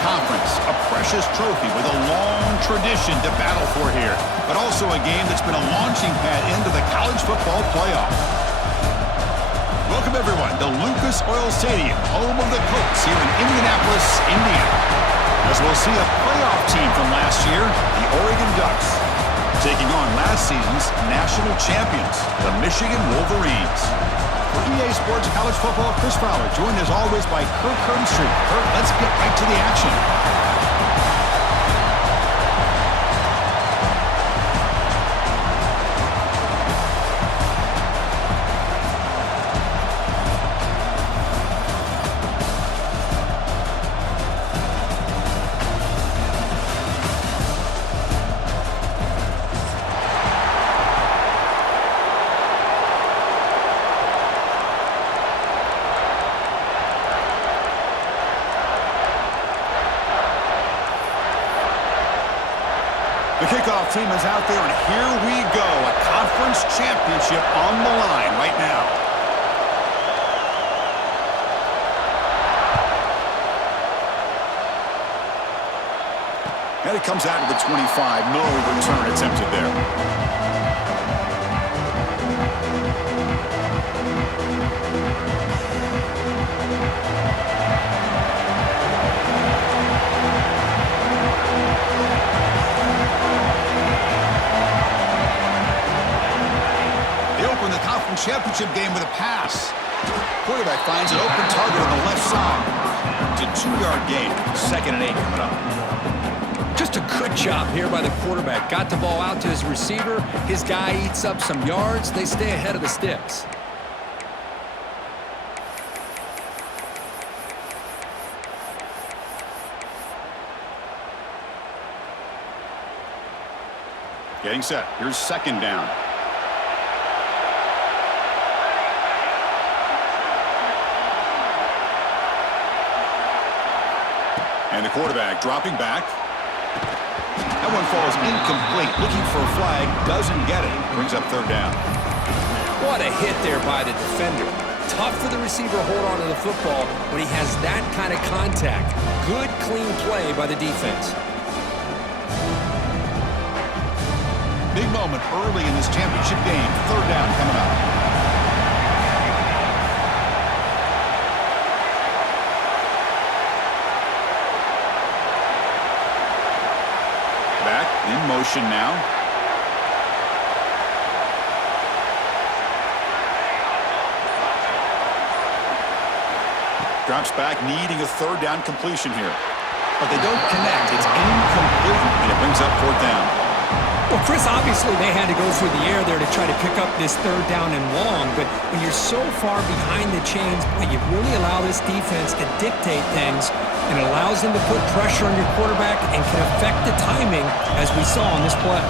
Conference, a precious trophy with a long tradition to battle for here, but also a game that's been a launching pad into the college football playoff. Welcome, everyone, to Lucas Oil Stadium, home of the Colts here in Indianapolis, Indiana. As we'll see a playoff team from last year, the Oregon Ducks, taking on last season's national champions, the Michigan Wolverines. For EA Sports College Football, Chris Fowler, joined as always by Kirk Herbstreit. Kirk, let's get right to the action. The kickoff team is out there, and here we go. A conference championship on the line right now. And it comes out to the 25. No return attempted there. Championship game with a pass. Quarterback finds an open target on the left side. It's a 2-yard gain. 2nd and 8 coming up. Just a good job here by the quarterback. Got the ball out to his receiver. His guy eats up some yards. They stay ahead of the sticks. Getting set. Here's 2nd down. And the quarterback dropping back. That one falls incomplete. Looking for a flag. Doesn't get it. Brings up 3rd down. What a hit there by the defender. Tough for the receiver to hold on to the football when he has that kind of contact. Good, clean play by the defense. Big moment early in this championship game. 3rd down coming up. In motion now. Drops back, needing a 3rd down completion here. But they don't connect. It's incomplete, and it brings up 4th down. Well, Chris, obviously they had to go through the air there to try to pick up this 3rd down and long, but when you're so far behind the chains, you really allow this defense to dictate things, and it allows them to put pressure on your quarterback and can affect the timing, as we saw on this play.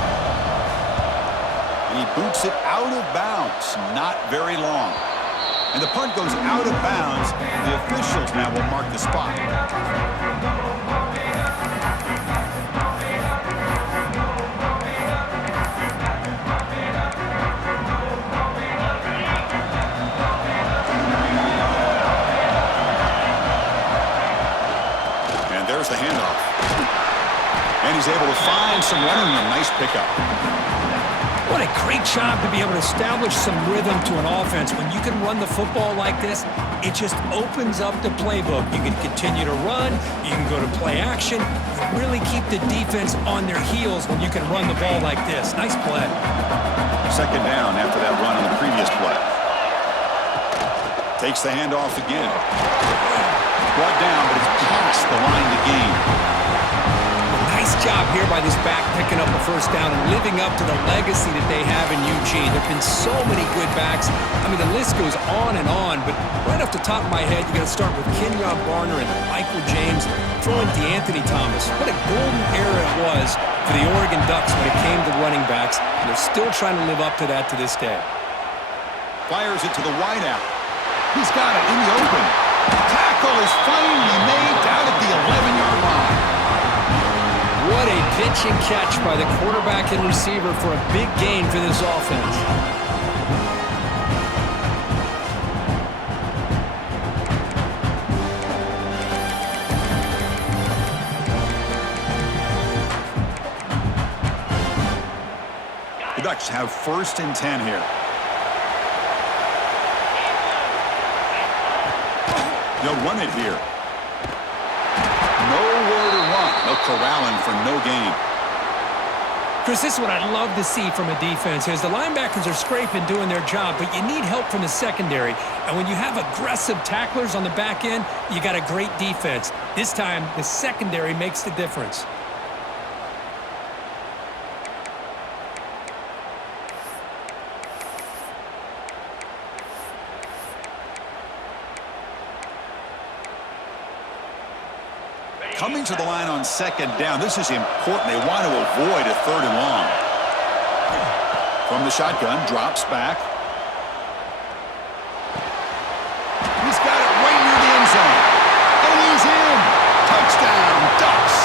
And he boots it out of bounds, not very long. And the punt goes out of bounds. The officials now will mark the spot. There's the handoff. And he's able to find some running room. Nice pickup. What a great job to be able to establish some rhythm to an offense. When you can run the football like this, it just opens up the playbook. You can continue to run. You can go to play action. You really keep the defense on their heels when you can run the ball like this. Nice play. 2nd down after that run on the previous play. Takes the handoff again. Brought down, but it's past the line to gain. Nice job here by this back picking up the 1st down and living up to the legacy that they have in Eugene. There have been so many good backs. I mean, the list goes on and on, but right off the top of my head, you got to start with Kenyon Barner and Michael James, throwing DeAnthony Thomas. What a golden era it was for the Oregon Ducks when it came to running backs, and they're still trying to live up to that to this day. Fires it to the wideout. He's got it in the open. Tackle is finally made down at the 11-yard line. What a pitch and catch by the quarterback and receiver for a big gain for this offense. Ducks have 1st and 10 here. They'll run it here. Nowhere to run. They'll corral him for no gain. Chris, this is what I love to see from a defense is the linebackers are scraping, doing their job, but you need help from the secondary. And when you have aggressive tacklers on the back end, you got a great defense. This time, the secondary makes the difference. Coming to the line on 2nd down. This is important. They want to avoid a 3rd and long. From the shotgun, drops back. He's got it right near the end zone. And he's in. Touchdown, Ducks.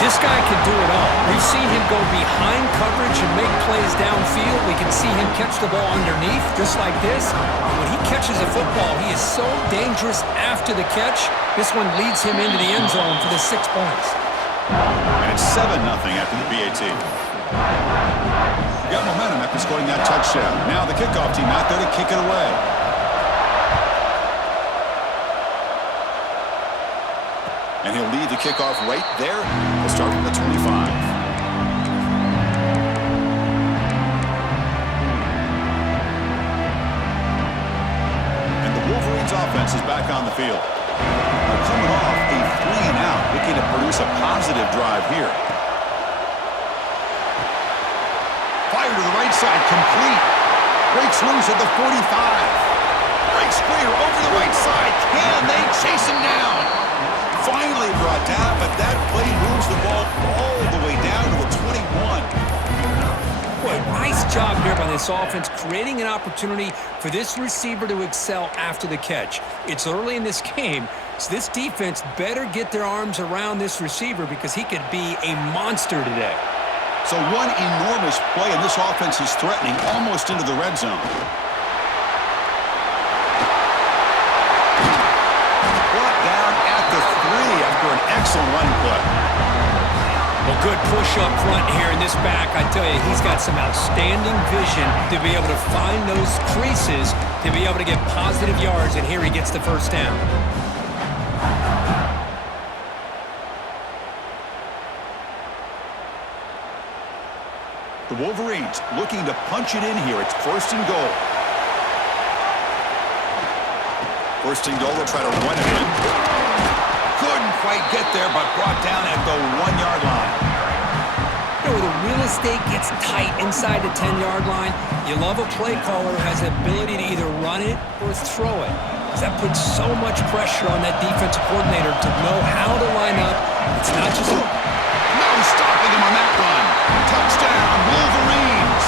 This guy can do it all. We've seen him go behind coverage and make plays downfield. We can see him catch the ball underneath, just like this. And when he catches a football, he is so dangerous after the catch. This one leads him into the end zone for the 6 points. And it's 7-0 after the PAT. Got momentum after scoring that touchdown. Now the kickoff team out there to kick it away. And he'll lead the kickoff right there. We'll start from the 25. And the Wolverines offense is back on the field. They're coming off a 3-and-out, looking to produce a positive drive here. Fire to the right side, complete. Breaks loose at the 45. Breaks clear over the right side. Can they chase him down? Finally brought down, but that play moves the ball all the way down to the 21. Boy, nice job here by this offense, creating an opportunity for this receiver to excel after the catch. It's early in this game, so this defense better get their arms around this receiver because he could be a monster today. So one enormous play, and this offense is threatening almost into the red zone. Brought down at the 3 after an excellent run play. Well, good push up front here in this back. I tell you, he's got some outstanding vision to be able to find those creases, to be able to get positive yards, and here he gets the 1st down. The Wolverines looking to punch it in here. It's 1st and goal. 1st and goal, they'll try to run it in. Couldn't quite get there, but brought down at the 1-yard line. You know, where the real estate gets tight inside the 10-yard line, you love a play caller who has the ability to either run it or throw it. Because that puts so much pressure on that defensive coordinator to know how to line up. It's not just a... No stopping him on that run. Touchdown, Wolverines.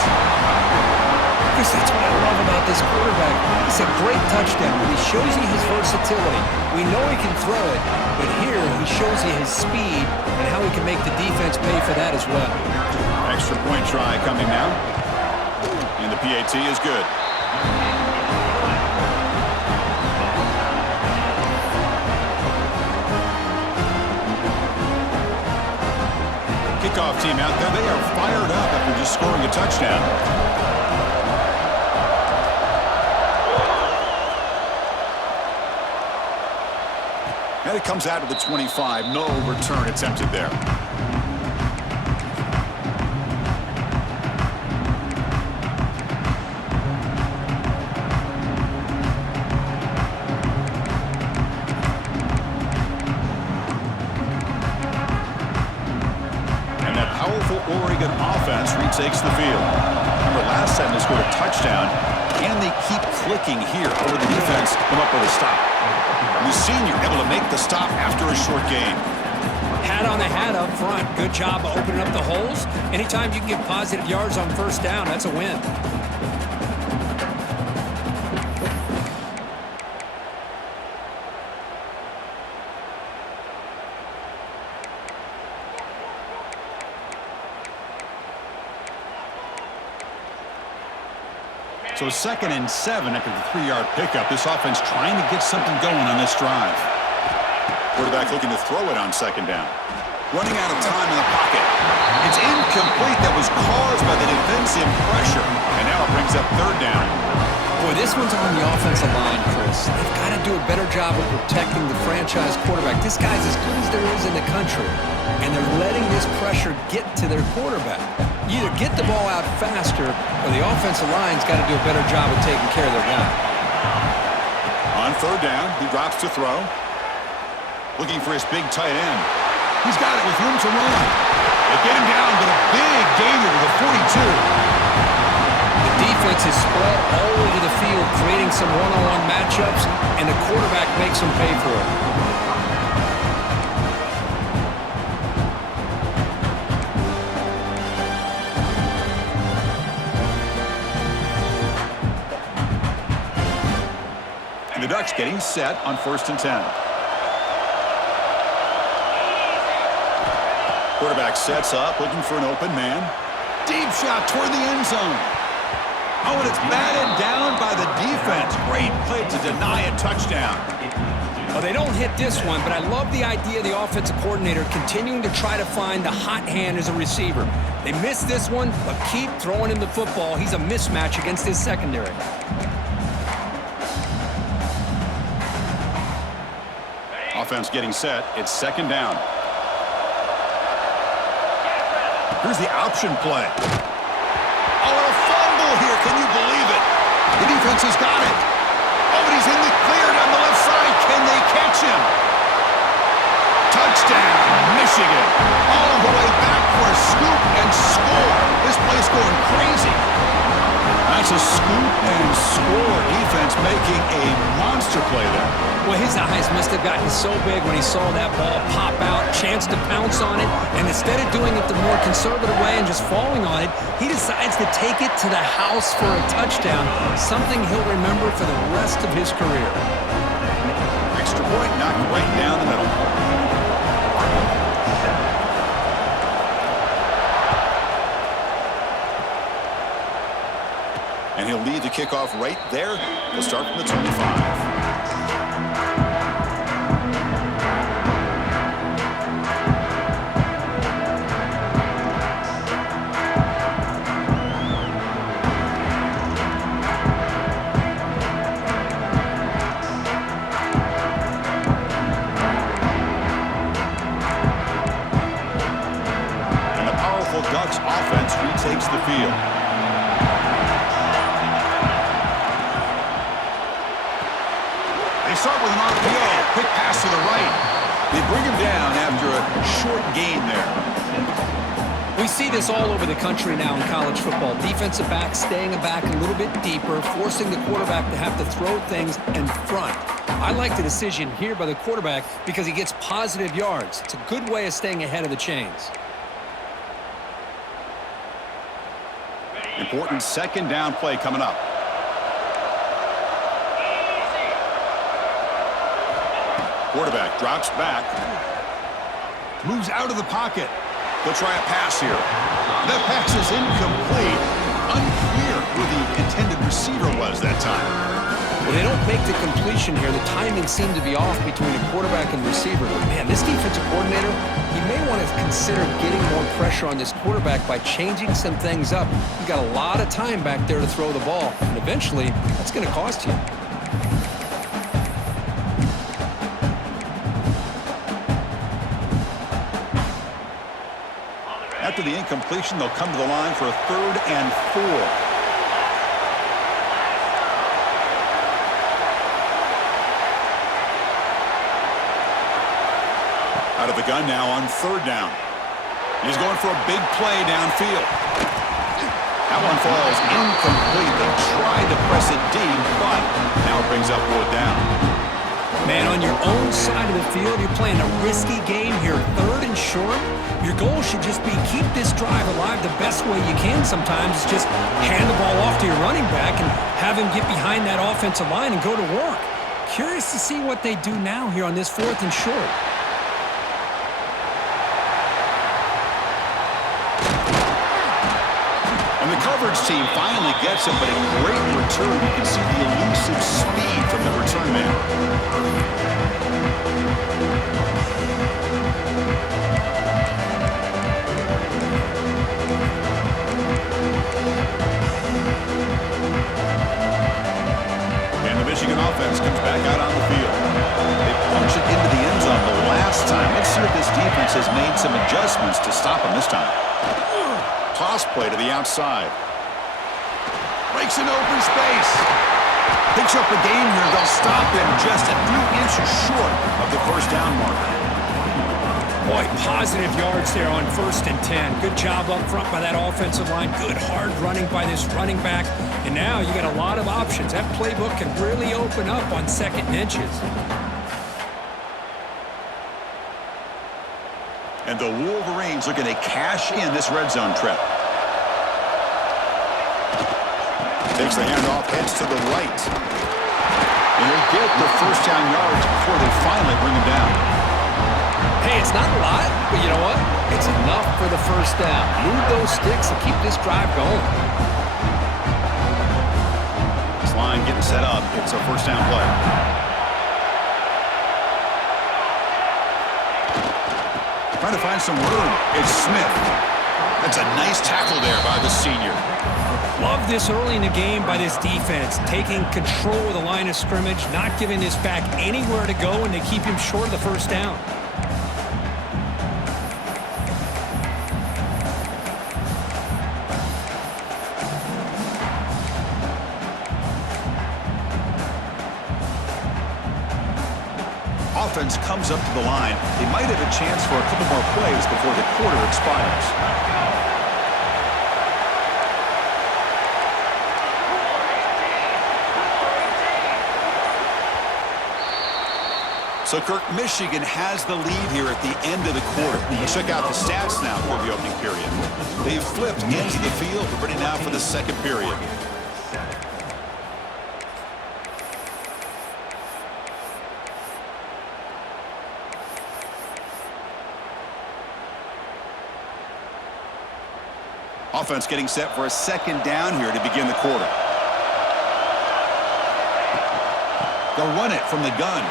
Chris, that's what I love about this quarterback. It's a great touchdown. He shows you his versatility. We know he can throw it, but here he shows you his speed and how he can make the defense pay for that as well. Extra point try coming now. And the PAT is good. Kickoff team out there. They are fired up after just scoring a touchdown. And it comes out of the 25. No return attempted there. And that powerful Oregon offense retakes the field. Remember, last time they scored a touchdown. Can they keep clicking here, or the defense come up with a stop? The senior able to make the stop after a short gain. Hat on the hat up front. Good job of opening up the holes. Anytime you can get positive yards on 1st down, that's a win. So 2nd and 7 after the 3-yard pickup. This offense trying to get something going on this drive. Quarterback looking to throw it on 2nd down. Running out of time in the pocket. It's incomplete. That was caused by the defensive pressure. And now it brings up third down. Boy, this one's on the offensive line, Chris. They've got to do a better job of protecting the franchise quarterback. This guy's as good as there is in the country, and they're letting this pressure get to their quarterback. You either get the ball out faster, or the offensive line's got to do a better job of taking care of their guy. On third down, he drops to throw. Looking for his big tight end. He's got it with room to run. They get him down, but a big gainer to the 42. The defense is spread all over the field, creating some one-on-one matchups, and the quarterback makes them pay for it. And the Ducks getting set on 1st and 10. Quarterback sets up, looking for an open man. Deep shot toward the end zone. Oh, and it's batted down by the defense. Great play to deny a touchdown. Well, they don't hit this one, but I love the idea of the offensive coordinator continuing to try to find the hot hand as a receiver. They missed this one, but keep throwing him the football. He's a mismatch against his secondary. Offense getting set. It's 2nd down. Here's the option play. Oh, a fumble here. Can you believe it? The defense has got it. Oh, and he's in the clear down the left side. Can they catch him? Touchdown, Michigan. All the way back for a scoop and score. This place going crazy. That's a scoop and score. Defense making a monster play there. Well, his eyes must have gotten so big when he saw that ball pop out, chance to pounce on it, and instead of doing it the more conservative way and just falling on it, he decides to take it to the house for a touchdown, something he'll remember for the rest of his career. Extra point knocked right down the middle. And he'll lead the kickoff right there. He'll start from the 25. And the powerful Ducks offense retakes the field. They start with an RPO. Quick pass to the right. They bring him down after a short gain there. We see this all over the country now in college football. Defensive backs staying back a little bit deeper, forcing the quarterback to have to throw things in front. I like the decision here by the quarterback because he gets positive yards. It's a good way of staying ahead of the chains. Important 2nd down play coming up. Quarterback drops back. Moves out of the pocket. They'll try a pass here. That pass is incomplete. Unclear who the intended receiver was that time. Well, they don't make the completion here. The timing seemed to be off between a quarterback and receiver. But, man, this defensive coordinator, he may want to consider getting more pressure on this quarterback by changing some things up. You've got a lot of time back there to throw the ball, and eventually that's going to cost you. After the incompletion, they'll come to the line for a 3rd and 4. Out of the gun now on 3rd down. He's going for a big play downfield. That one falls incomplete. They tried to press it deep, but now it brings up 4th down. Man, on your own side of the field, you're playing a risky game here. 3rd and short. Your goal should just be keep this drive alive the best way you can sometimes. Is just hand the ball off to your running back and have him get behind that offensive line and go to work. Curious to see what they do now here on this 4th and short. And the coverage team finally gets him, but a great return. You can see the elusive speed from the return man. defense has made some adjustments to stop him this time. Toss play to the outside. Breaks an open space. Picks up the game here. They'll stop him just a few inches short of the first down marker. Boy, positive yards there on 1st and 10. Good job up front by that offensive line. Good hard running by this running back. And now you got a lot of options. That playbook can really open up on 2nd and inches. And the Wolverines looking to cash in this red zone trip. Takes the handoff, heads to the right. And they get the first down yards before they finally bring him down. Hey, it's not a lot, but you know what? It's enough for the first down. Move those sticks and keep this drive going. This line getting set up. It's a first down play. Trying to find some room. It's Smith. That's a nice tackle there by the senior. Love this early in the game by this defense, taking control of the line of scrimmage, not giving this back anywhere to go, and they keep him short of the first down. Offense comes up to the line. They might have a chance for a couple more plays before the quarter expires. So, Kirk, Michigan has the lead here at the end of the quarter. Let's check out the stats now for the opening period. They've flipped into the field. We're ready now for the second period. Offense getting set for a second down here to begin the quarter. They'll run it from the gun.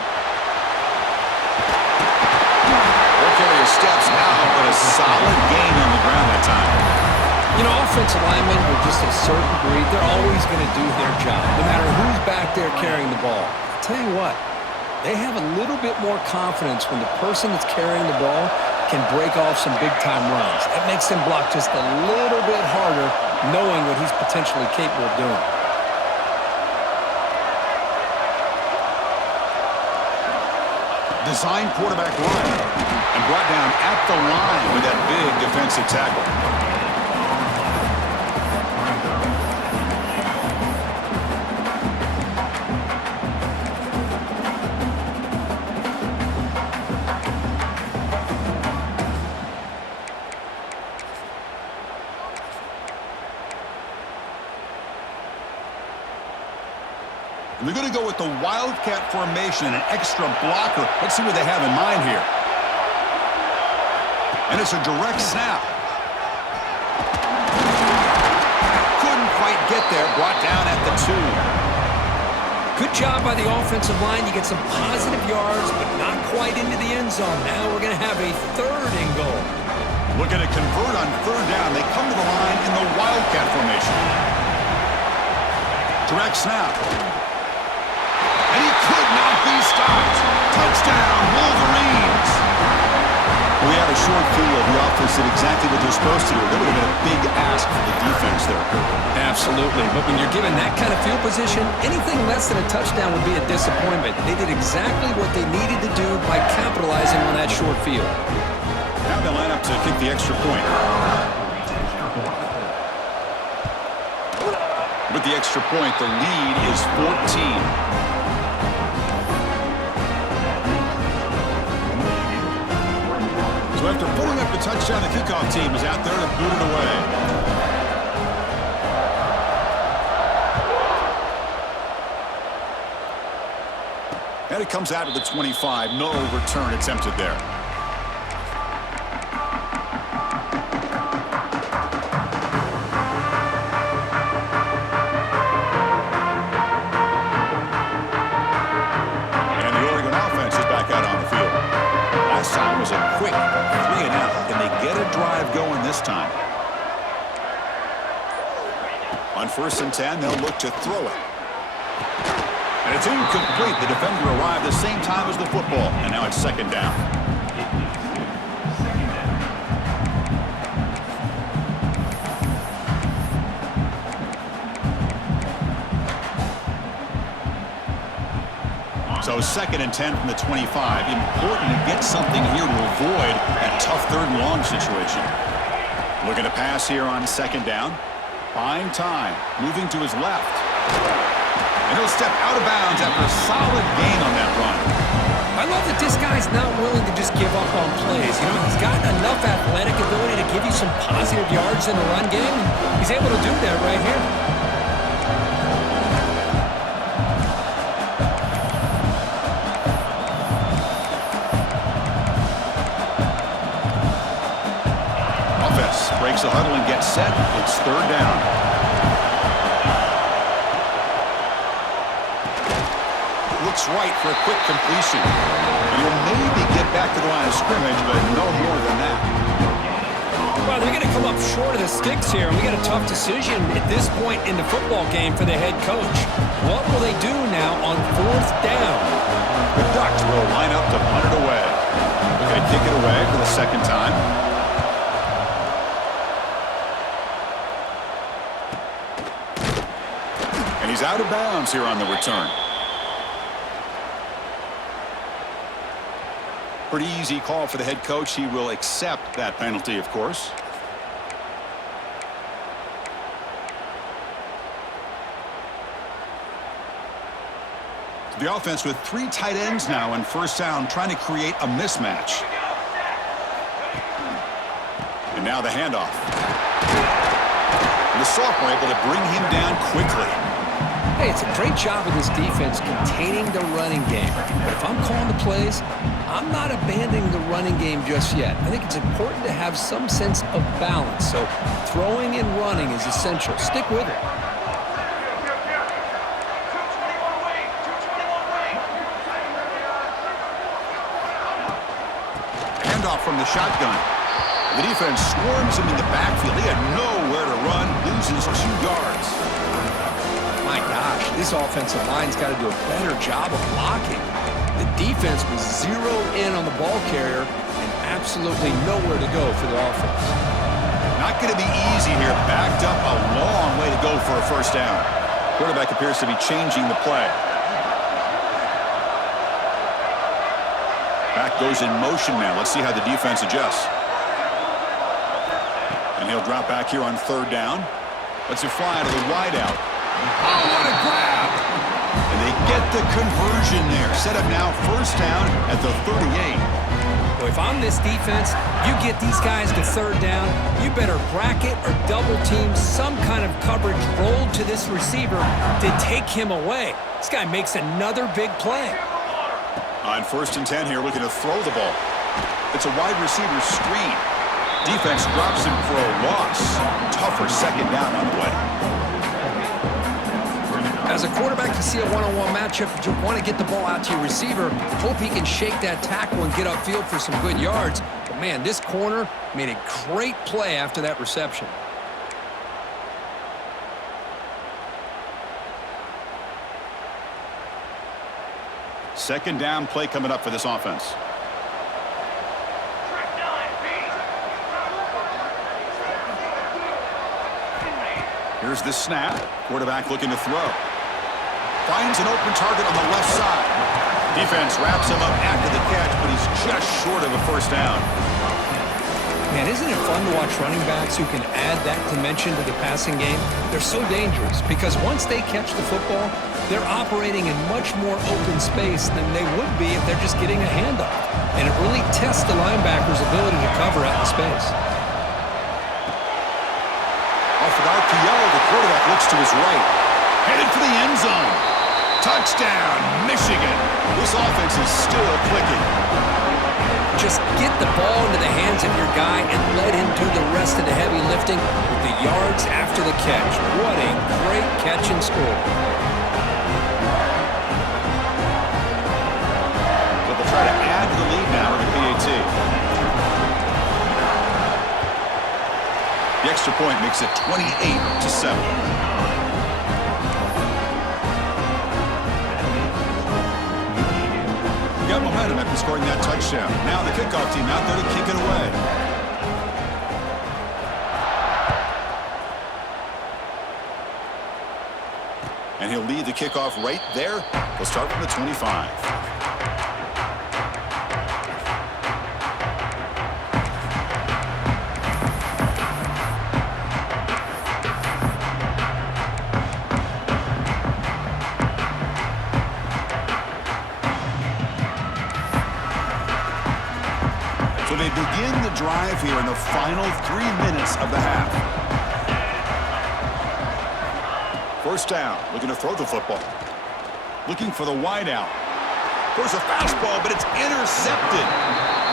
Carrier steps out, but a solid gain on the ground that time. You know, offensive linemen are just a certain breed. They're always going to do their job, no matter who's back there carrying the ball. I'll tell you what, they have a little bit more confidence when the person that's carrying the ball can break off some big-time runs. That makes them block just a little bit harder, knowing what he's potentially capable of doing. Design quarterback run and brought down at the line with that big defensive tackle. And they're going to go with the Wildcat formation and an extra blocker. Let's see what they have in mind here. And it's a direct snap. Couldn't quite get there. Brought down at the 2. Good job by the offensive line. You get some positive yards, but not quite into the end zone. Now we're going to have a 3rd and goal. Looking to convert on 3rd down. They come to the line in the Wildcat formation. Direct snap. And he could not be stopped. Touchdown, Wolverines. We had a short field. The offense did exactly what they're supposed to do. That would have been a big ask for the defense there. Absolutely. But when you're given that kind of field position, anything less than a touchdown would be a disappointment. They did exactly what they needed to do by capitalizing on that short field. Now they line up to kick the extra point. With the extra point, the lead is 14. So after putting up the touchdown, the kickoff team is out there to boot it away. And it comes out to the 25. No return attempted there. And the Oregon offense is back out on the field. Last time was a quick 3-and-out. Can they get a drive going this time? On 1st and 10, they'll look to throw it. And it's incomplete. The defender arrived the same time as the football, and now it's 2nd down. So 2nd and 10 from the 25. Important to get something here to avoid that tough 3rd and long situation. Looking to pass here on 2nd down. Buying time. Moving to his left. And he'll step out of bounds after a solid gain on that run. I love that this guy's not willing to just give up on plays. You know, he's got enough athletic ability to give you some positive yards in the run game, and he's able to do that right here. Offense breaks the huddle and gets set. It's 3rd down. Looks right for a quick completion. And he'll maybe get back to the line of scrimmage, but no more than that. Well, they're going to come up short of the sticks here, and we got a tough decision at this point in the football game for the head coach. What will they do now on 4th down? The Ducks will line up to punt it away. They're going to kick it away for the 2nd time. And he's out of bounds here on the return. Pretty easy call for the head coach. He will accept that penalty, of course. The offense with 3 tight ends now in 1st down, trying to create a mismatch. And now the handoff. And the sophomore able to bring him down quickly. Hey, it's a great job of this defense containing the running game. But if I'm calling the plays, I'm not abandoning the running game just yet. I think it's important to have some sense of balance. So throwing and running is essential. Stick with it. Handoff from the shotgun. The defense swarms him in the backfield. He had nowhere to run, loses 2 yards. My gosh, this offensive line's got to do a better job of blocking. The defense was zeroed in on the ball carrier and absolutely nowhere to go for the offense. Not going to be easy here. Backed up a long way to go for a 1st down. Quarterback appears to be changing the play. Back goes in motion now. Let's see how the defense adjusts. And he'll drop back here on 3rd down. Lets it fly to the wideout. Oh, what a grab! And they get the conversion there. Set up now 1st down at the 38. Well, if I'm this defense, you get these guys to 3rd down, you better bracket or double team some kind of coverage rolled to this receiver to take him away. This guy makes another big play. On 1st and 10 here, looking to throw the ball. It's a wide receiver screen. Defense drops him for a loss. Tougher 2nd down on the way. As a quarterback, you see a one-on-one matchup, you want to get the ball out to your receiver, hope he can shake that tackle and get upfield for some good yards. But, man, this corner made a great play after that reception. Second down play coming up for this offense. Here's the snap. Quarterback looking to throw. Finds an open target on the left side. Defense wraps him up after the catch, but he's just short of a 1st down. Man, isn't it fun to watch running backs who can add that dimension to the passing game? They're so dangerous because once they catch the football, they're operating in much more open space than they would be if they're just getting a handoff. And it really tests the linebacker's ability to cover out in space. Off an RPO, the quarterback looks to his right. Headed for the end zone. Touchdown, Michigan. This offense is still clicking. Just get the ball into the hands of your guy and let him do the rest of the heavy lifting with the yards after the catch. What a great catch and score. But they'll try to add to the lead now with the PAT. The extra point makes it 28-7. Got momentum after scoring that touchdown. Now the kickoff team out there to kick it away. And And he'll lead the kickoff right there. He'll start from the 25. So they begin the drive here in the final 3 minutes of the half. First down, looking to throw the football. Looking for the wide out. There's a fastball, but it's intercepted.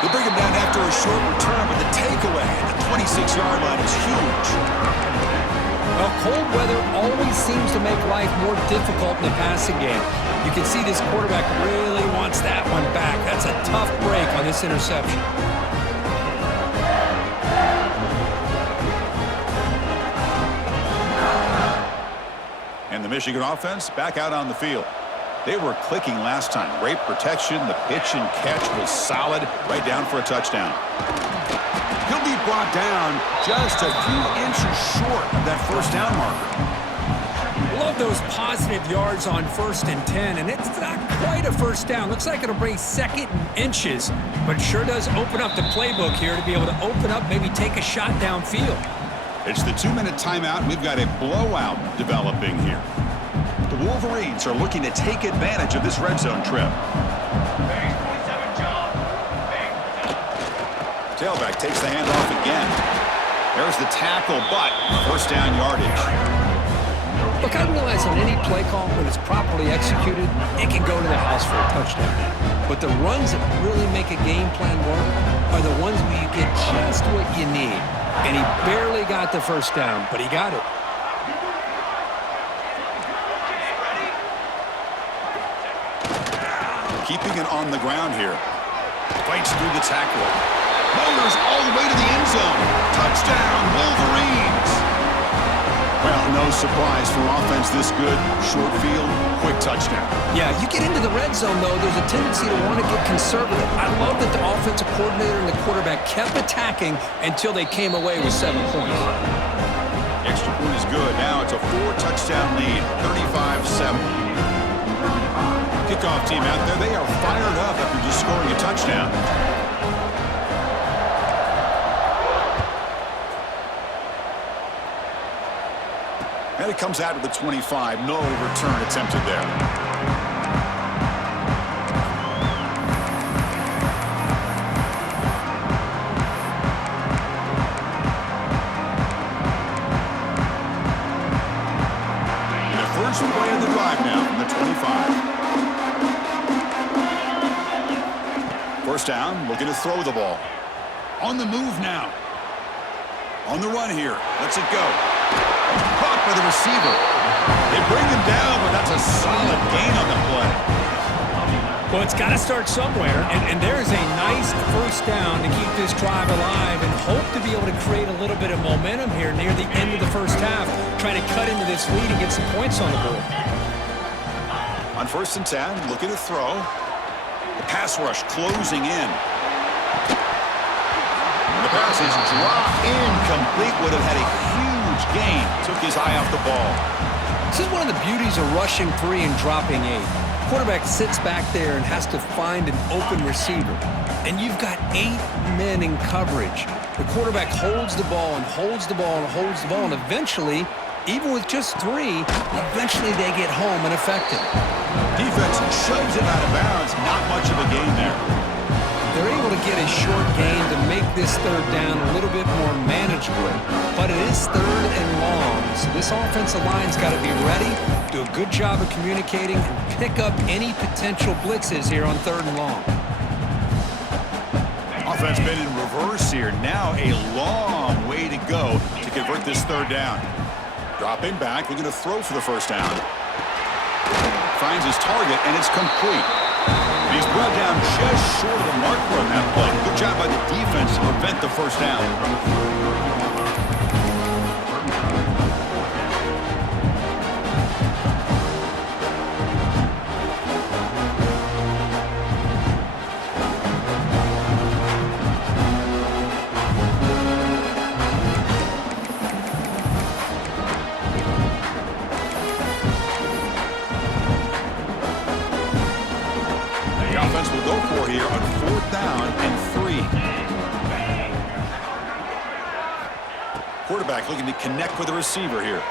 They bring him down after a short return, but the takeaway at the 26-yard line is huge. Well, cold weather always seems to make life more difficult in the passing game. You can see this quarterback really wants that one back. That's a tough break on this interception. And the Michigan offense back out on the field. They were clicking last time. Great protection. The pitch and catch was solid. Right down for a touchdown. He'll be brought down just a few inches short of that first down marker. Love those positive yards on 1st and 10, and it's not quite a first down. Looks like it'll bring 2nd and inches, but sure does open up the playbook here to be able to open up, maybe take a shot downfield. It's the 2-minute timeout. We've got a blowout developing here. The Wolverines are looking to take advantage of this red zone trip. Tailback takes the handoff again. There's the tackle, but first down yardage. Look, I realize on any play call, when it's properly executed, it can go to the house for a touchdown. But the runs that really make a game plan work are the ones where you get just what you need. And he barely got the first down, but he got it. Keeping it on the ground here. Fights through the tackle. Motors all the way to the end zone. Touchdown, Wolverines. Well, no surprise for offense this good. Short field, quick touchdown. Yeah, you get into the red zone, though, there's a tendency to want to get conservative. I love that the offensive coordinator and the quarterback kept attacking until they came away with 7 points. Extra point is good. Now it's a 4-touchdown lead, 35-7. Kickoff team out there, they are fired up after just scoring a touchdown. And it comes out of the 25. No return attempted there. And the first play of the drive now from the 25. First down, looking to throw the ball. On the move now. On the run here. Lets it go. Caught by the receiver. They bring him down, but that's a solid gain on the play. Well, it's got to start somewhere, and there's a nice first down to keep this drive alive and hope to be able to create a little bit of momentum here near the end of the first half, trying to cut into this lead and get some points on the board. On 1st and 10, looking to throw. The pass rush closing in. The pass is dropped incomplete. Would have had a huge gain. Took his eye off the ball. This is one of the beauties of rushing 3 and dropping 8. Quarterback sits back there and has to find an open receiver. And you've got 8 men in coverage. The quarterback holds the ball and holds the ball and holds the ball. And eventually, even with just 3, eventually they get home and effective. Defense shoves it out of bounds. Not much of a gain there. They're able to get a short gain to make this 3rd down a little bit more manageable. But it is 3rd and long. So this offensive line's got to be ready, do a good job of communicating, and pick up any potential blitzes here on 3rd and long. Offense been in reverse here. Now a long way to go to convert this 3rd down. Dropping back, looking to throw for the first down. Finds his target, and it's complete. He's brought down just short of the marker on that play. Good job by the defense to prevent the first down. quarterback looking to connect with the receiver here.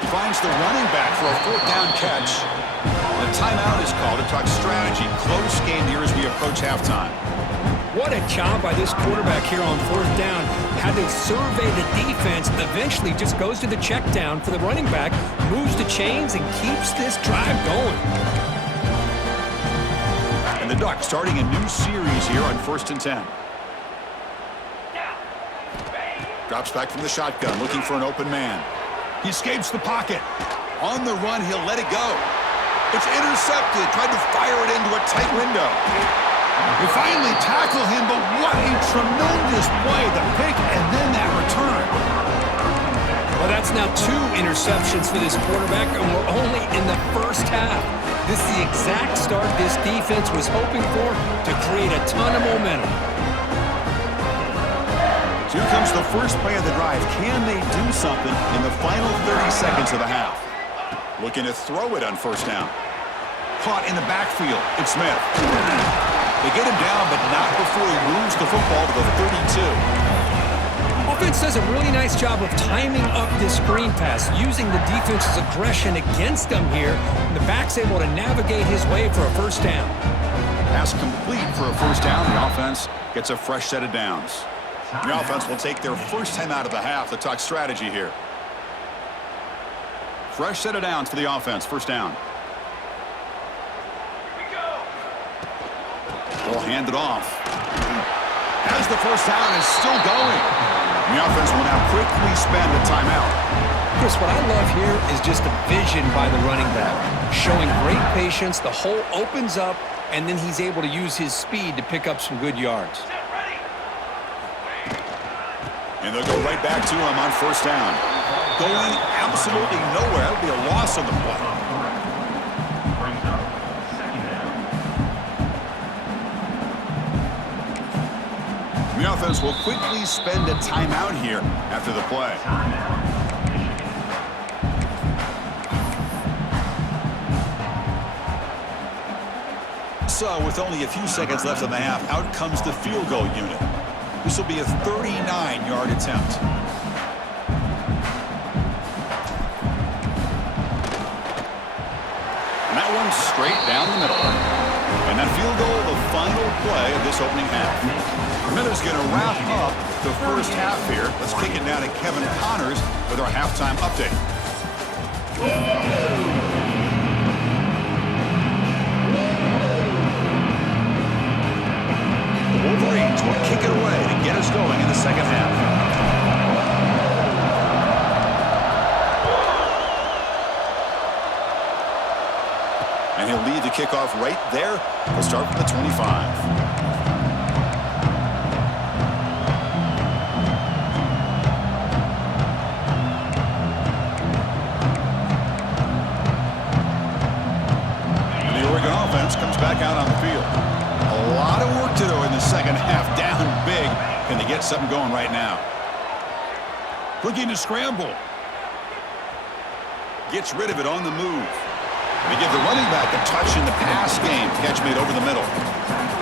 He finds the running back for a fourth down catch. The timeout is called to talk strategy. Close game here as we approach halftime. What a job by this quarterback here on fourth down. Had to survey the defense, eventually just goes to the check down for the running back, moves the chains, and keeps this drive going. And the Ducks starting a new series here on 1st and 10. Drops back from the shotgun, looking for an open man. He escapes the pocket. On the run, he'll let it go. It's intercepted. Tried to fire it into a tight window. They finally tackle him, but what a tremendous play. The pick and then that return. Well, that's now 2 interceptions for this quarterback, and we're only in the first half. This is the exact start this defense was hoping for to create a ton of momentum. So here comes the first play of the drive. Can they do something in the final 30 seconds of the half? Looking to throw it on first down. Caught in the backfield. It's Smith. They get him down, but not before he moves the football to the 32. Offense does a really nice job of timing up this screen pass, using the defense's aggression against them here. The back's able to navigate his way for a first down. Pass complete for a first down. The offense gets a fresh set of downs. The offense will take their first time out of the half to talk strategy here. Fresh set of downs for the offense. First down. Ball handed off. As the first down is still going. The offense will now quickly spend a timeout. Chris, what I love here is just the vision by the running back. Showing great patience, the hole opens up, and then he's able to use his speed to pick up some good yards. And they'll go right back to him on first down. Going absolutely nowhere. That would be a loss on the play. The offense will quickly spend a timeout here after the play. So with only a few seconds left in the half, out comes the field goal unit. This will be a 39-yard attempt. And that one's straight down the middle. And that field goal, the final play of this opening half. Miller's going to wrap up the first half here. Let's kick it down to Kevin Connors with our halftime update. The Wolverines will kick it away to get us going in the second half. And he'll lead the kickoff right there. We'll start from the 25. Comes back out on the field. A lot of work to do in the second half. Down big. Can they get something going right now? Looking to scramble. Gets rid of it on the move. They give the running back a touch in the pass game. Catch made over the middle.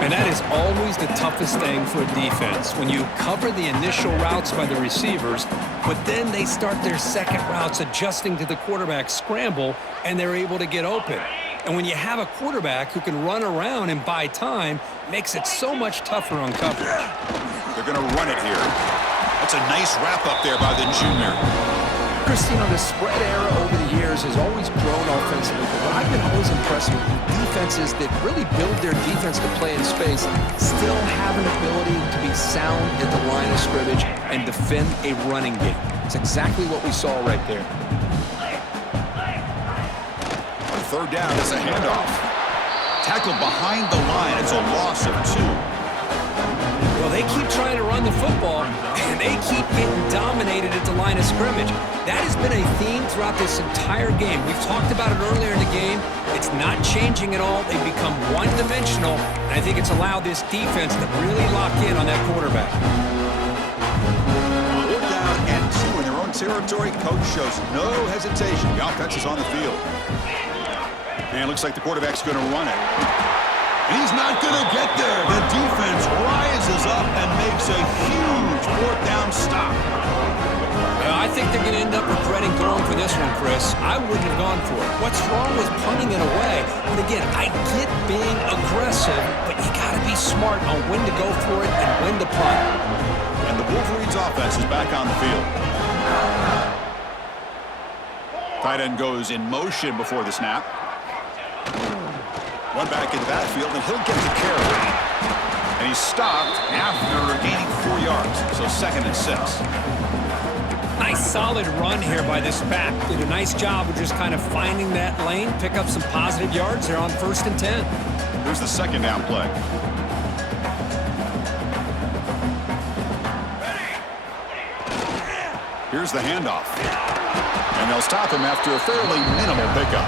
And that is always the toughest thing for a defense. When you cover the initial routes by the receivers, but then they start their second routes adjusting to the quarterback scramble, and they're able to get open. And when you have a quarterback who can run around and buy time, makes it so much tougher on coverage. They're going to run it here. That's a nice wrap-up there by the junior. Christine, the spread era over the years has always grown offensively, but what I've been always impressed with defenses that really build their defense to play in space still have an ability to be sound at the line of scrimmage and defend a running game. It's exactly what we saw right there. On third down, it's a handoff. Tackled behind the line. It's a loss of 2. Well, they keep trying to run the football, and they keep getting dominated at the line of scrimmage. That has been a theme throughout this entire game. We've talked about it earlier in the game. It's not changing at all. They've become one-dimensional, and I think it's allowed this defense to really lock in on that quarterback. 4 down and 2 in their own territory. Coach shows no hesitation. The offense is on the field. And it looks like the quarterback's going to run it. He's not going to get there. The defense rises up and makes a huge 4th down stop. think they're going to end up regretting going for this one, Chris. I wouldn't have gone for it. What's wrong with punting it away? And again, I get being aggressive, but you got to be smart on when to go for it and when to punt. And the Wolverines offense is back on the field. Tight end goes in motion before the snap. One back in the backfield, and he'll get to carry. And he's stopped after gaining 4 yards, so 2nd and 6. Nice solid run here by this back. Did a nice job of just kind of finding that lane, pick up some positive yards there on 1st and 10. Here's the 2nd down play. Here's the handoff. And they'll stop him after a fairly minimal pickup.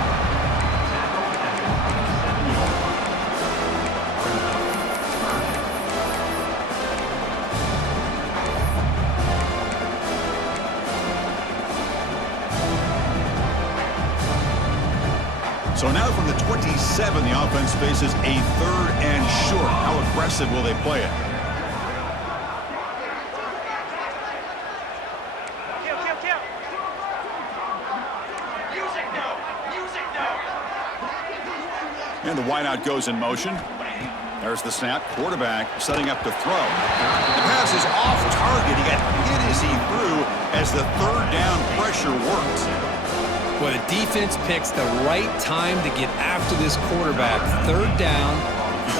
So now from the 27, the offense faces a 3rd and short. How aggressive will they play it? And the wideout goes in motion. There's the snap. Quarterback setting up to throw. The pass is off target. He got hit as he threw as the 3rd down pressure worked. Well, the defense picks the right time to get after this quarterback. 3rd down,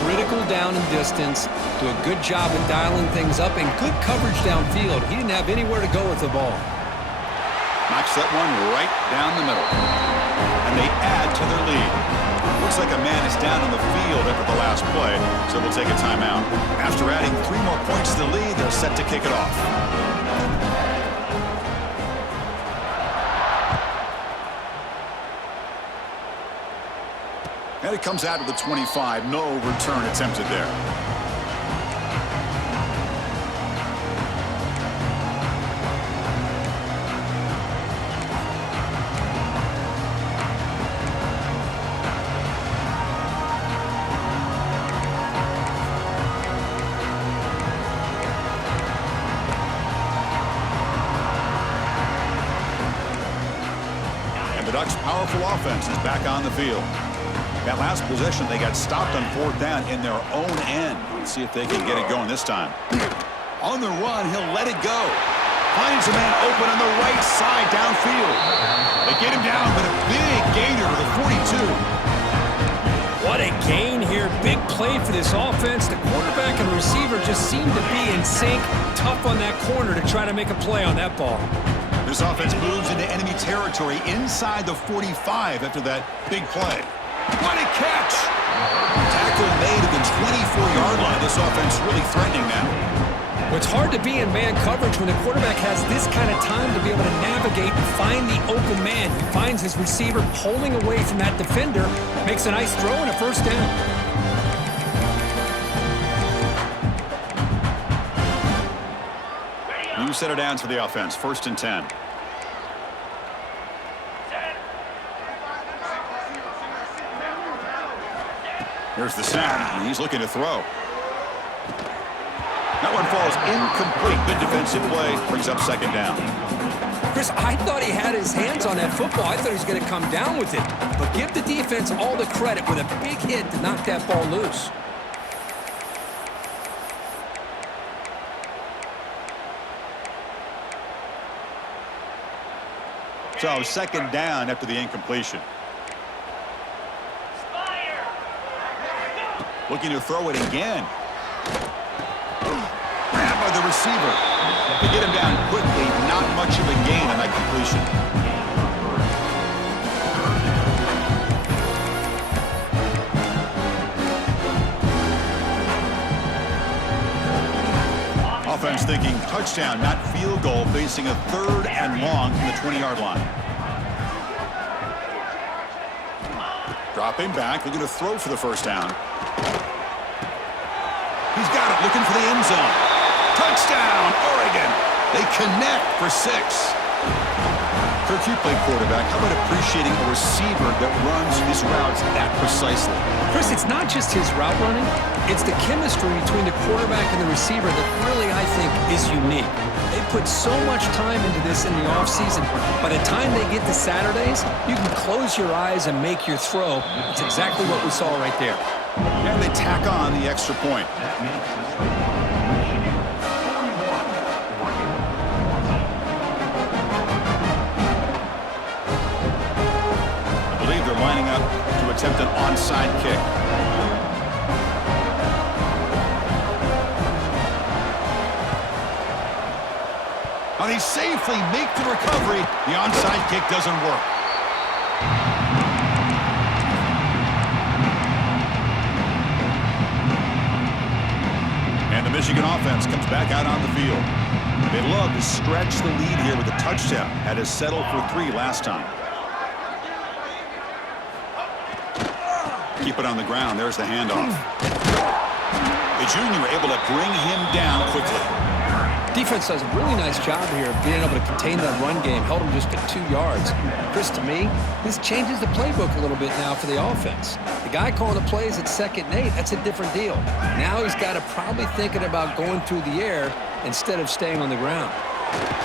critical down and distance. Do a good job of dialing things up and good coverage downfield. He didn't have anywhere to go with the ball. Knocks that one right down the middle. And they add to their lead. Looks like a man is down on the field after the last play, so we'll take a timeout. After adding 3 more points to the lead, they're set to kick it off. And it comes out to the 25. No return attempted there. And the Ducks' powerful offense is back on the field. That last possession, they got stopped on 4th down in their own end. Let's see if they can get it going this time. On the run, he'll let it go. Finds a man open on the right side downfield. They get him down, but a big gainer to the 42. What a gain here. Big play for this offense. The quarterback and receiver just seem to be in sync. Tough on that corner to try to make a play on that ball. This offense moves into enemy territory inside the 45 after that big play. What a catch! Tackle made at the 24-yard line. This offense really threatening now. Well, it's hard to be in man coverage when the quarterback has this kind of time to be able to navigate and find the open man. He finds his receiver pulling away from that defender, makes a nice throw and a 1st down. New set of downs for the offense. 1st and 10. Here's the snap, and he's looking to throw. That one falls incomplete. Good defensive play. Brings up 2nd down. Chris, I thought he had his hands on that football. I thought he was going to come down with it. But give the defense all the credit with a big hit to knock that ball loose. So 2nd down after the incompletion. Looking to throw it again. Grabbed by the receiver. They get him down quickly. Not much of a gain on that completion. Offense thinking touchdown, not field goal, facing a 3rd and long from the 20-yard line. Dropping back, looking to throw for the 1st down. He's got it, looking for the end zone. Touchdown, Oregon. They connect for 6. Kirk, you played quarterback. How about appreciating a receiver that runs his routes that precisely? Chris, it's not just his route running. It's the chemistry between the quarterback and the receiver that really, I think, is unique. They put so much time into this in the offseason. By the time they get to Saturdays, you can close your eyes and make your throw. It's exactly what we saw right there. And they tack on the extra point. I believe they're lining up to attempt an onside kick. Now they safely make the recovery. The onside kick doesn't work. And the Michigan offense comes back out on the field. They love to stretch the lead here with a touchdown. Had to settle for 3 last time. Keep it on the ground. There's the handoff. The junior able to bring him down quickly. Defense does a really nice job here of being able to contain that run game. Held him just at 2 yards. Chris, to me, this changes the playbook a little bit now for the offense. The guy calling the plays at 2nd and 8, that's a different deal. Now he's got to probably thinking about going through the air instead of staying on the ground.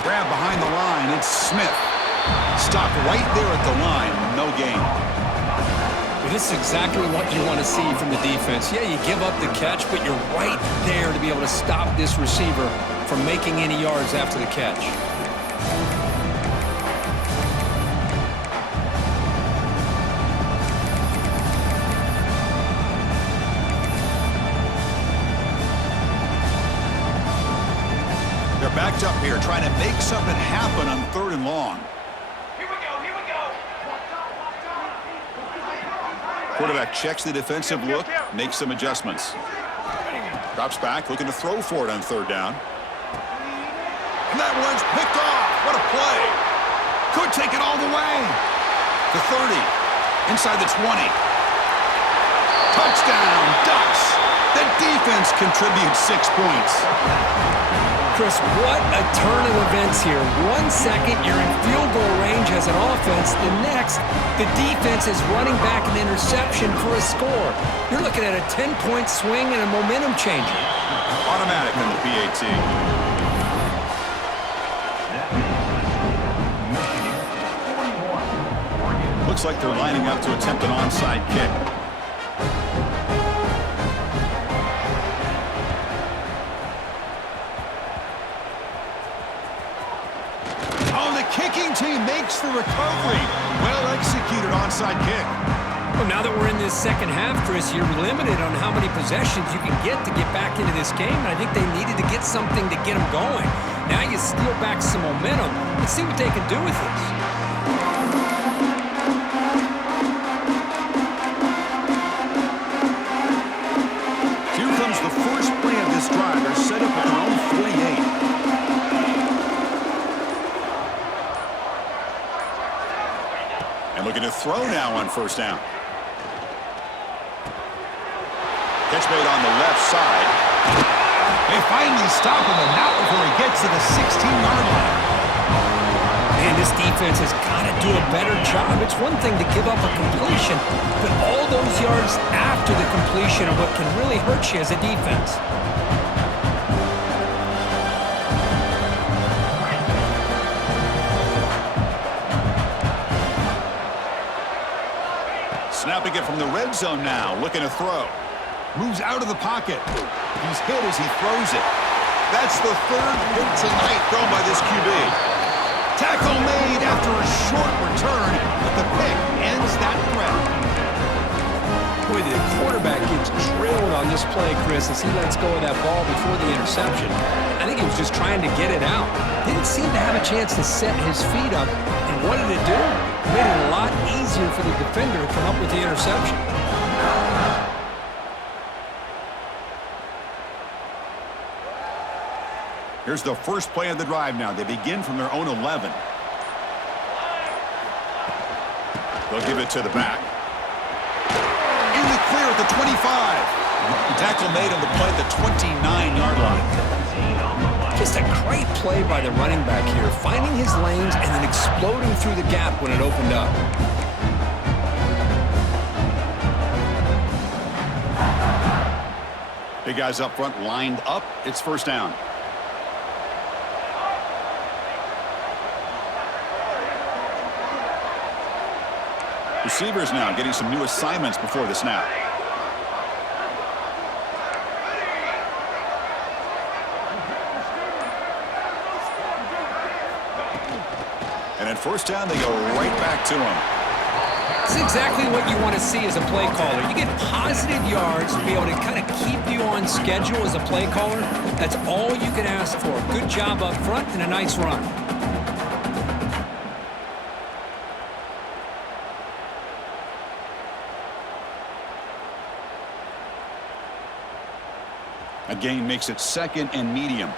Grab behind the line. It's Smith. Stopped right there at the line. No gain. Well, this is exactly what you want to see from the defense. Yeah, you give up the catch, but you're right there to be able to stop this receiver from making any yards after the catch. They're backed up here, trying to make something happen on 3rd and long. Here we go. Quarterback checks the defensive look, makes some adjustments. Drops back, looking to throw for it on 3rd down. And that one's picked off. What a play. Could take it all the way. The 30. Inside the 20. Touchdown, Ducks. The defense contributes 6 points. Chris, what a turn of events here. 1 second, you're in field goal range as an offense. The next, the defense is running back an interception for a score. You're looking at a 10-point swing and a momentum changer. Automatic on the PAT. Looks like they're lining up to attempt an onside kick. Oh, the kicking team makes the recovery. Well executed onside kick. Well, now that we're in this second half, Chris, you're limited on how many possessions you can get to get back into this game. And I think they needed to get something to get them going. Now you steal back some momentum. Let's see what they can do with this. The first play of this drive. They're set up at their own 48. And looking to throw now on 1st down. Catch made on the left side. They finally stop him, and not before he gets to the 16-yard line. Man, this defense has got to do a better job. It's one thing to give up a completion, but all those yards after the completion are what can really hurt you as a defense. Snapping it from the red zone now, looking to throw. Moves out of the pocket. He's hit as he throws it. That's the 3rd pick tonight thrown by this QB. Tackle made after a short return, but the pick ends that threat. Boy, the quarterback gets drilled on this play, Chris, as he lets go of that ball before the interception. I think he was just trying to get it out. Didn't seem to have a chance to set his feet up. And what did it do? It made it a lot easier for the defender to come up with the interception. Here's the first play of the drive now. They begin from their own 11. They'll give it to the back. In the clear at the 25. Tackle made on the play at the 29-yard line. Just a great play by the running back here, finding his lanes and then exploding through the gap when it opened up. Big guys up front lined up. It's first down. Receivers now getting some new assignments before the snap. And at first down, they go right back to him. It's exactly what you want to see as a play caller. You get positive yards to be able to kind of keep you on schedule as a play caller. That's all you can ask for. Good job up front and a nice run. A gain makes it second and medium.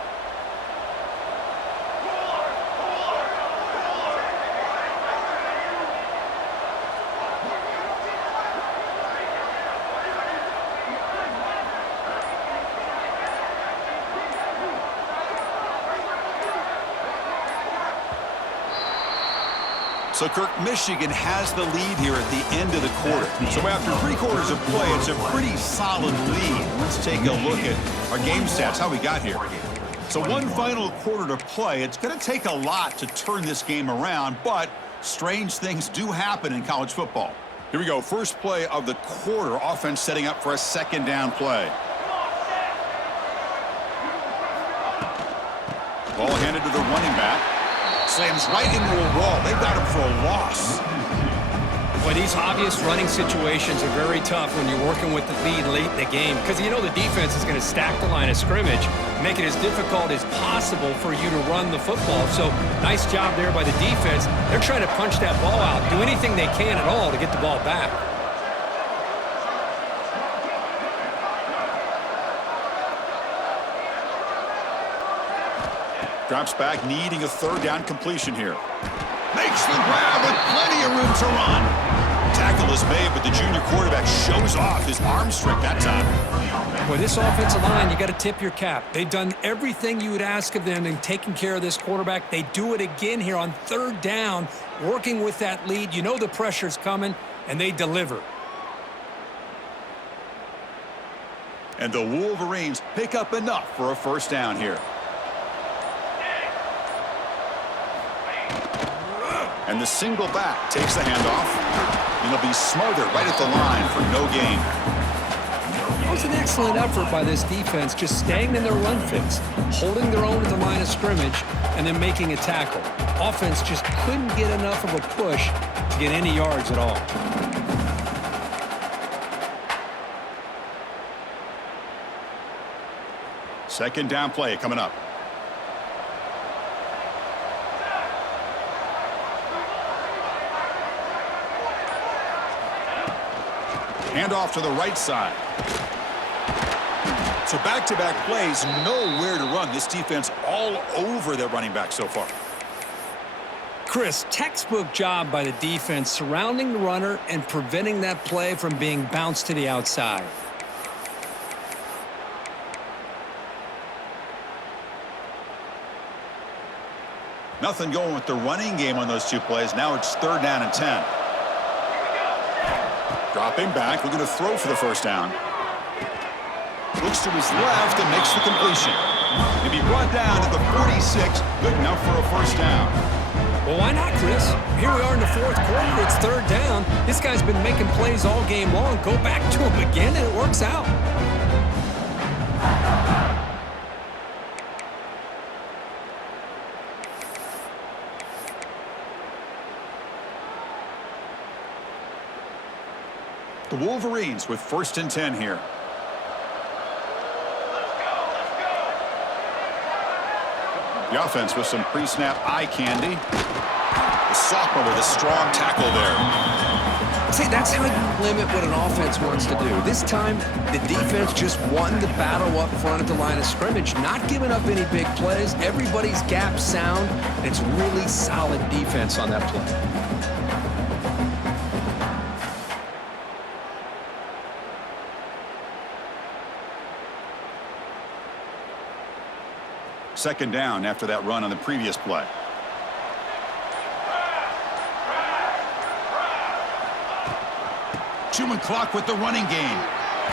So, Kirk, Michigan has the lead here at the end of the quarter. So after 3 quarters of play, it's a pretty solid lead. Let's take a look at our game stats, how we got here. So one final quarter to play. It's going to take a lot to turn this game around, but strange things do happen in college football. Here we go. First play of the quarter. Offense setting up for a second down play. Ball handed to the running back. Slams right into a wall. They've got him for a loss. Boy, these obvious running situations are very tough when you're working with the lead late in the game because you know the defense is going to stack the line of scrimmage, make it as difficult as possible for you to run the football. So nice job there by the defense. They're trying to punch that ball out, do anything they can at all to get the ball back. Drops back, needing a third down completion here. Makes the grab with plenty of room to run. Tackle is made, but the junior quarterback shows off his arm strength that time. Boy, this offensive line, you got to tip your cap. They've done everything you would ask of them in taking care of this quarterback. They do it again here on third down, working with that lead. You know the pressure's coming, and they deliver. And the Wolverines pick up enough for a first down here. And the single back takes the handoff. And he'll be smothered right at the line for no gain. It was an excellent effort by this defense, just staying in their run fix, holding their own at the line of scrimmage, and then making a tackle. Offense just couldn't get enough of a push to get any yards at all. Second down play coming up. Handoff to the right side. So back-to-back plays, nowhere to run. This defense all over their running back so far. Chris, textbook job by the defense surrounding the runner and preventing that play from being bounced to the outside. Nothing going with the running game on those 2 plays. Now it's third down and 10. Dropping back, looking to throw for the first down. Looks to his left and makes the completion. He'll be brought down to the 46, good enough for a first down. Well, why not, Chris? Here we are in the fourth quarter. It's third down. This guy's been making plays all game long. Go back to him again, and it works out. The Wolverines with first and 10 here. The offense with some pre-snap eye candy. The sophomore with a strong tackle there. See, that's how you limit what an offense wants to do. This time, the defense just won the battle up front at the line of scrimmage, not giving up any big plays. Everybody's gap sound. It's really solid defense on that play. Second down after that run on the previous play. Chewing clock with the running game.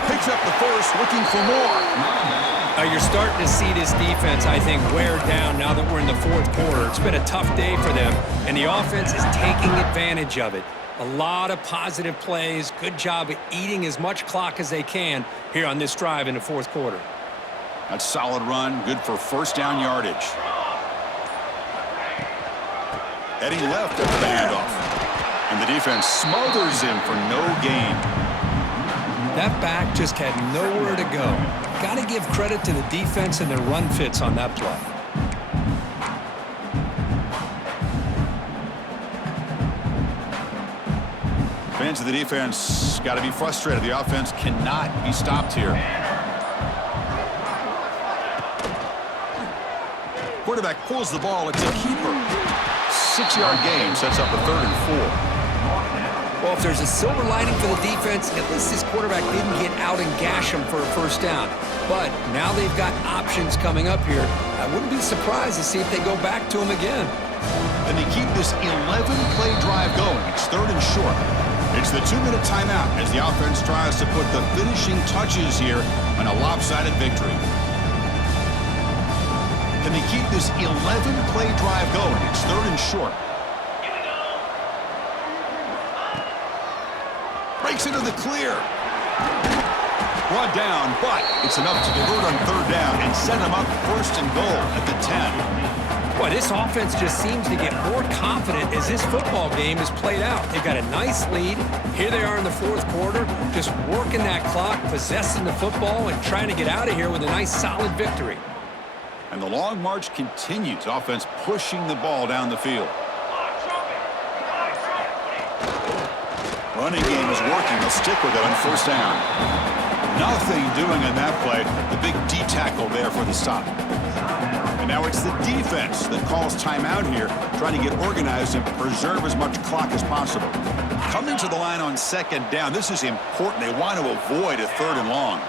Picks up the first, looking for more. You're starting to see this defense, I think, wear down now that we're in the fourth quarter. It's been a tough day for them, and the offense is taking advantage of it. A lot of positive plays. Good job of eating as much clock as they can here on this drive in the fourth quarter. That's a solid run, good for first down yardage. Heading left after the handoff. And the defense smothers him for no gain. That back just had nowhere to go. Got to give credit to the defense and their run fits on that play. Fans of the defense got to be frustrated. The offense cannot be stopped here. Quarterback pulls the ball. It's a keeper. 6-yard gain sets up a 3rd and 4. Well, if there's a silver lining for the defense, at least this quarterback didn't get out and gash him for a first down. But now they've got options coming up here. I wouldn't be surprised to see if they go back to him again. And they keep this 11-play drive going. It's 3rd and short. It's the 2-minute timeout as the offense tries to put the finishing touches here on a lopsided victory. Can they keep this 11-play drive going? It's 3rd and short. Breaks into the clear. Brought down, but it's enough to convert on 3rd down and set them up 1st and goal at the 10. Boy, this offense just seems to get more confident as this football game is played out. They've got a nice lead. Here they are in the fourth quarter, just working that clock, possessing the football, and trying to get out of here with a nice, solid victory. And the long march continues. Offense pushing the ball down the field. Running game is working. They'll stick with it on 1st down. Nothing doing on that play. The big D tackle there for the stop. And now it's the defense that calls timeout here, trying to get organized and preserve as much clock as possible. Coming to the line on 2nd down. This is important. They want to avoid a 3rd and long.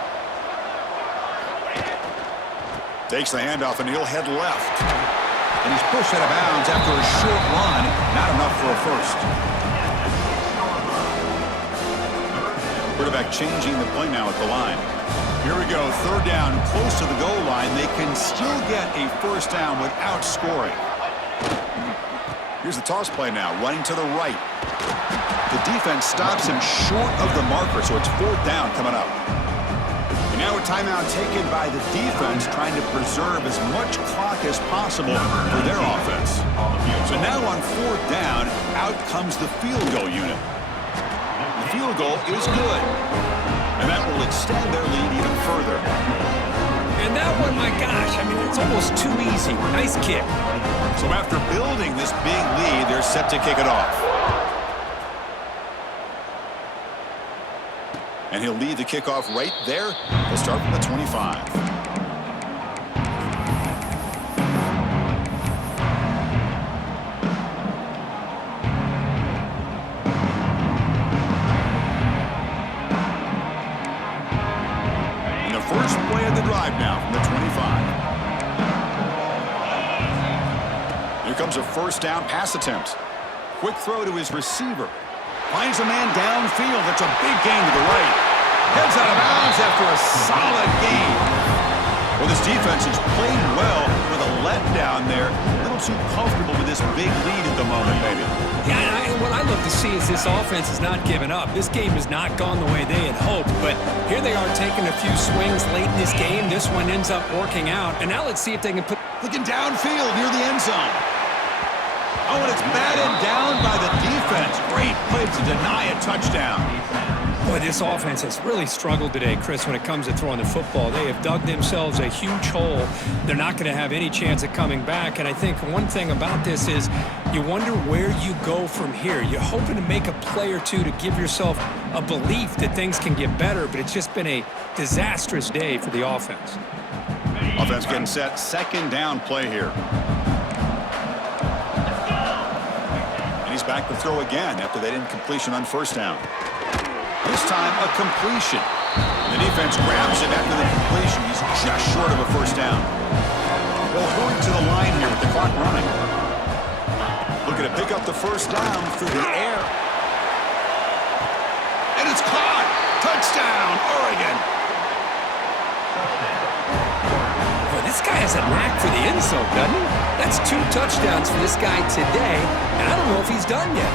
Takes the handoff and he'll head left. And he's pushed out of bounds after a short run. Not enough for a first. Quarterback changing the play now at the line. Here we go, 3rd down, close to the goal line. They can still get a first down without scoring. Here's the toss play now, running to the right. The defense stops him short of the marker, so it's 4th down coming up. And now a timeout taken by the defense, trying to preserve as much clock as possible for their offense. So now on 4th down, out comes the field goal unit. The field goal is good. And that will extend their lead even further. And that one, my gosh, I mean, it's almost too easy. Nice kick. So after building this big lead, they're set to kick it off. And he'll lead the kickoff right there. They'll start from the 25. First play of the drive now from the 25. Here comes a first down pass attempt. Quick throw to his receiver. Finds a man downfield. That's a big gain to the right. Heads out of bounds after a solid gain. Well, this defense has played well with a letdown there. A little too comfortable with this big lead at the moment, maybe. Yeah, and what I love to see is this offense has not given up. This game has not gone the way they had hoped, but here they are taking a few swings late in this game. This one ends up working out, and now let's see if they can put... Looking downfield near the end zone. Oh, and it's batted down by the defense. Great play to deny a touchdown. Boy, this offense has really struggled today, Chris, when it comes to throwing the football. They have dug themselves a huge hole. They're not going to have any chance of coming back. And I think one thing about this is you wonder where you go from here. You're hoping to make a play or two to give yourself a belief that things can get better, but it's just been a disastrous day for the offense. Offense getting set. 2nd down play here. And he's back to throw again after that incompletion on 1st down. This time, a completion. And the defense grabs him after the completion. He's just short of a first down. Well, hurrying to the line here with the clock running. Looking to pick up the first down through the air. And it's caught. Touchdown, Oregon. Boy, this guy has a knack for the end zone, doesn't he? That's 2 touchdowns for this guy today, and I don't know if he's done yet.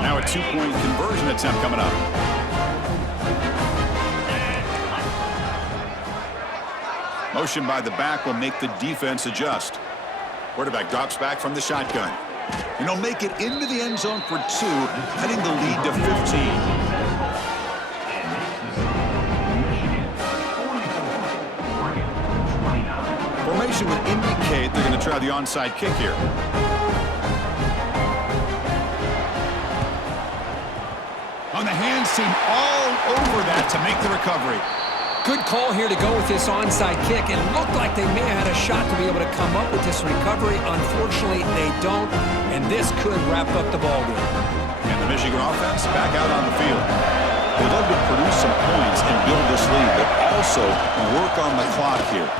Now a 2-point conversion attempt coming up. Motion by the back will make the defense adjust. Quarterback drops back from the shotgun. And he'll make it into the end zone for 2, cutting the lead to 15. Formation would indicate they're going to try the onside kick here. On the hands team all over that to make the recovery. Good call here to go with this onside kick. It looked like they may have had a shot to be able to come up with this recovery. Unfortunately, they don't, and this could wrap up the ballgame. And the Michigan offense back out on the field. They love to produce some points and build this lead, but also work on the clock here.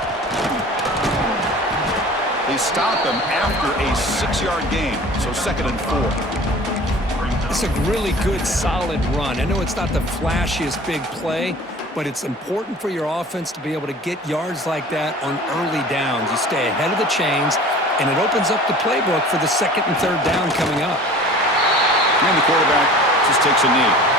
They stop them after a 6-yard gain, so 2nd and 4. It's a really good, solid run. I know it's not the flashiest big play, but it's important for your offense to be able to get yards like that on early downs. You stay ahead of the chains, and it opens up the playbook for the 2nd and 3rd down coming up. And the quarterback just takes a knee.